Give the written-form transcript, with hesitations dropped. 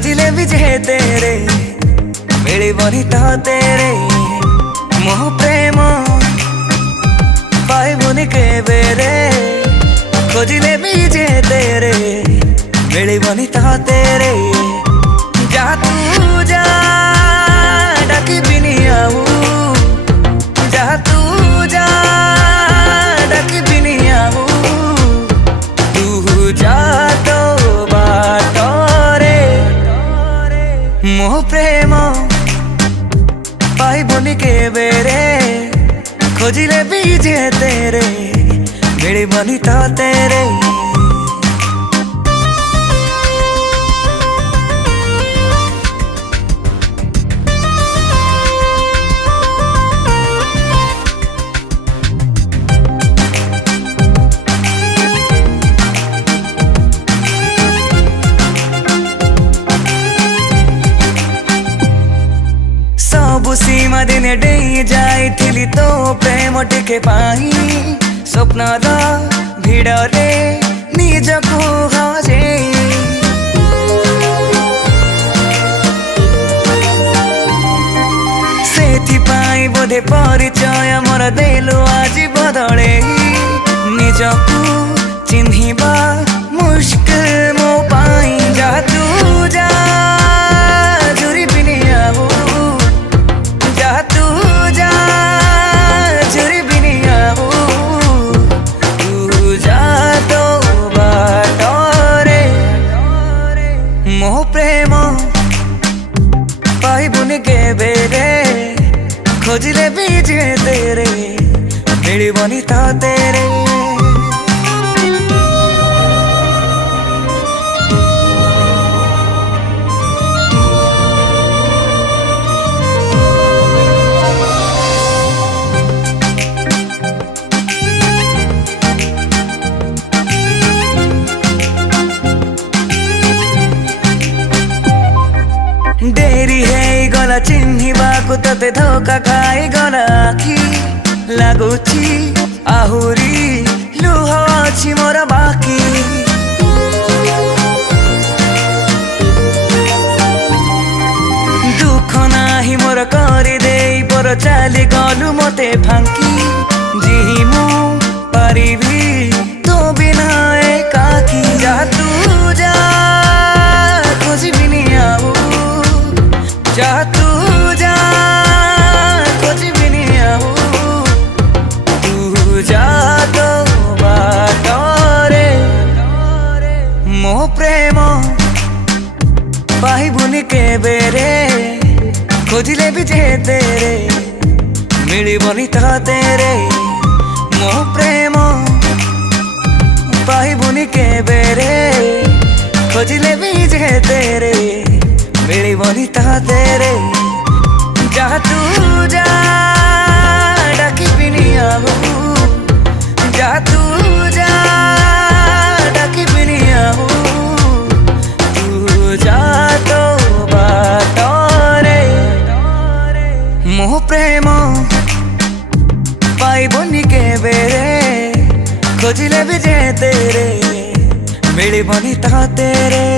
खोजिले भी जे तेरे मिलिबनी तो तेरे मो प्रेम पाइबुनि केबे रे खोजिले भी जे तेरे मिलिबनी तो तेरे जा तू जा डाकिबिनी आऊ जा तू जा डाकिबिनी आऊ तू जा तो बाटरे मो प्रेम पाइबुनि केबे रे खोजिले भी जे तेरे मिलिबनी तो तेरे सबु सीमा दिने डेई जाइथिली तो प्रेम टिके पाई स्वप्नर भिड़रे निजको हजे सेथिपाई बोधे परिचय मोर देलु आज बदले निजको चिन्हिबा मुश्किल मो पाई जा तू जा जुरी बिनी आऊ जा तू जा जुरी बिनी आऊ तू जा तो बाटरे मो प्रेम पाइबुनि केबे रे खोजिले भी जे तेरे मिलिबनी तो तेरे डेरी है गला चिन्हिबाकु तते धोका खाई गला आखि लागुची आहुरी लुह अछि मोर बाकी दुख नाही मोर करि देई पर चाली गलु मते फांकी जी मु पारिबी तो बिना एकाकी जा तू जा खोजिबिनी आऊ जा तू जा खोजिबिनी आऊ तू जा तो बाटरे मो प्रेम पाइबुनि केबे रे खोजिले भी जे तेरे मिलिबनी तो तेरे मो प्रेम पाइबुनि केबे रे खोजिले भी जे तेरे मिलिबनी तो तेरे जा तू जा डाकिबिनी आऊ जा तू जा डाकिबिनी आऊ तू जा तो बाटरे मो प्रेम पाइबुनि केबे रे खोजिले भी जे तेरे मिलिबनी तो तेरे।